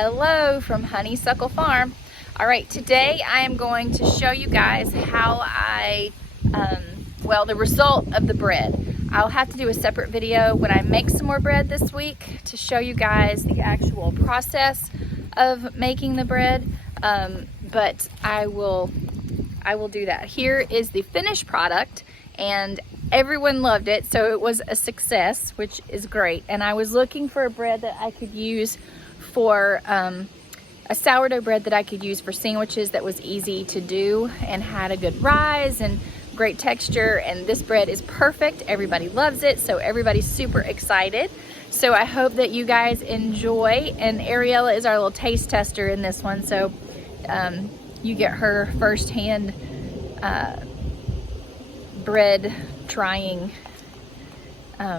Hello from Honeysuckle Farm. All right, today I am going to show you guys how the result of the bread. I'll have to do a separate video when I make some more bread this week to show you guys the actual process of making the bread, but I will do that. Here is the finished product, and everyone loved it, so it was a success, which is great. And I was looking for a bread that I could use for a sourdough bread that I could use for sandwiches that was easy to do and had a good rise and great texture, and this bread is perfect. Everybody loves it, so everybody's super excited. So I hope that you guys enjoy, and Ariella is our little taste tester in this one, so you get her firsthand bread trying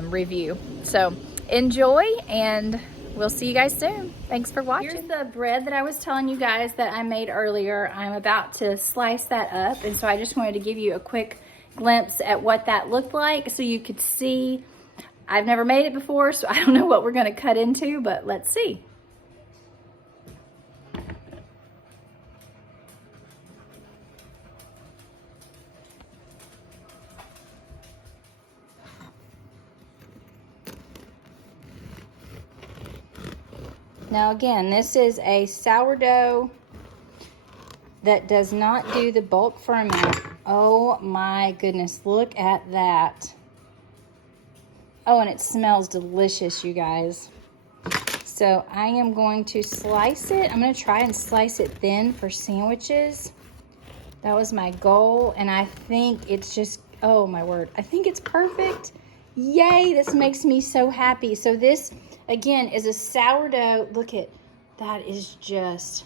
review. So enjoy, and we'll see you guys soon. Thanks for watching. Here's the bread that I was telling you guys that I made earlier. I'm about to slice that up, and so I just wanted to give you a quick glimpse at what that looked like so you could see. I've never made it before, so I don't know what we're gonna cut into, but let's see. Now again, this is a sourdough that does not do the bulk ferment. Oh my goodness, look at that. Oh, and it smells delicious, you guys. So I am going to slice it. I'm gonna try and slice it thin for sandwiches. That was my goal, and I think it's just, oh my word, I think it's perfect. Yay, this makes me so happy. So this, again, is a sourdough. Look at, that is just,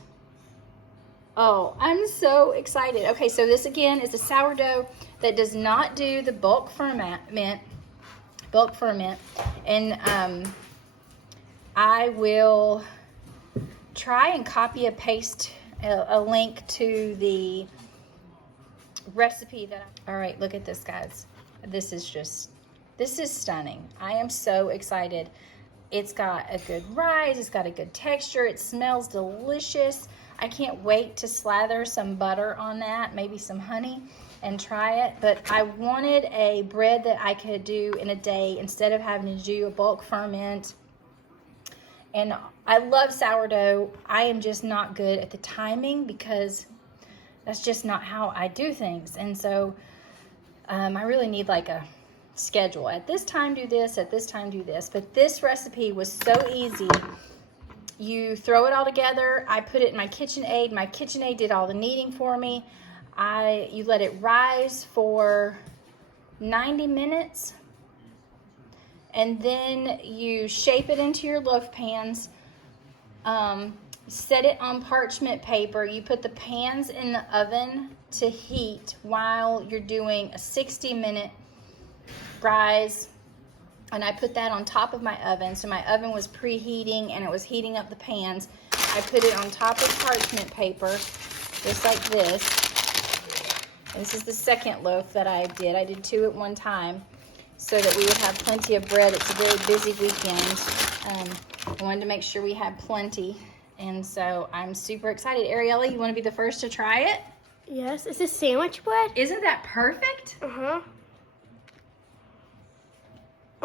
oh, I'm so excited. Okay, so this again is a sourdough that does not do the bulk ferment, and I will try and copy and paste a link to the recipe that all right, look at this, guys. This is stunning. I am so excited. It's got a good rise, it's got a good texture, it smells delicious. I can't wait to slather some butter on that, maybe some honey, and try it. But I wanted a bread that I could do in a day instead of having to do a bulk ferment. And I love sourdough. I am just not good at the timing because that's just not how I do things. And so I really need like a schedule. At this time do this, at this time do this. But this recipe was so easy. You throw it all together. I put it in my KitchenAid. My KitchenAid did all the kneading for me. You let it rise for 90 minutes, and then you shape it into your loaf pans. Set it on parchment paper. You put the pans in the oven to heat while you're doing a 60-minute rise, and I put that on top of my oven. So my oven was preheating and it was heating up the pans. I put it on top of parchment paper, just like this. This is the second loaf that I did. I did 2 at one time so that we would have plenty of bread. It's a very busy weekend. I wanted to make sure we had plenty, and so I'm super excited. Ariella, you want to be the first to try it? Yes, it's a sandwich bread. Isn't that perfect? Uh-huh.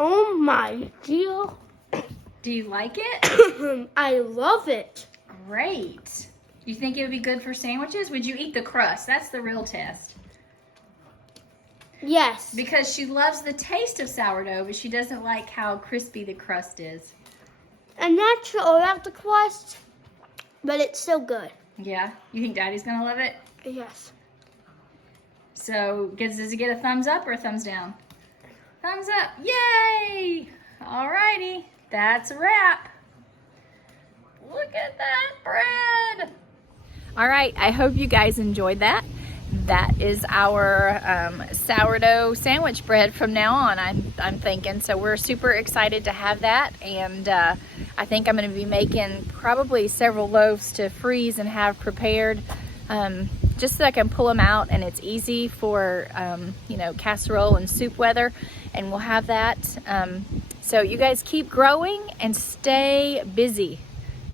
Oh my dear. Do you like it? I love it. Great. You think it would be good for sandwiches? Would you eat the crust? That's the real test. Yes. Because she loves the taste of sourdough, but she doesn't like how crispy the crust is. I'm not sure about the crust, but it's so good. Yeah? You think Daddy's gonna love it? Yes. So, does it get a thumbs up or a thumbs down? Thumbs up. Yay! Alrighty. That's a wrap. Look at that bread. All right, I hope you guys enjoyed that. That is our sourdough sandwich bread from now on, I'm thinking. So we're super excited to have that, and I think I'm going to be making probably several loaves to freeze and have prepared, just so I can pull them out and it's easy for you know, casserole and soup weather, and we'll have that. So you guys keep growing and stay busy.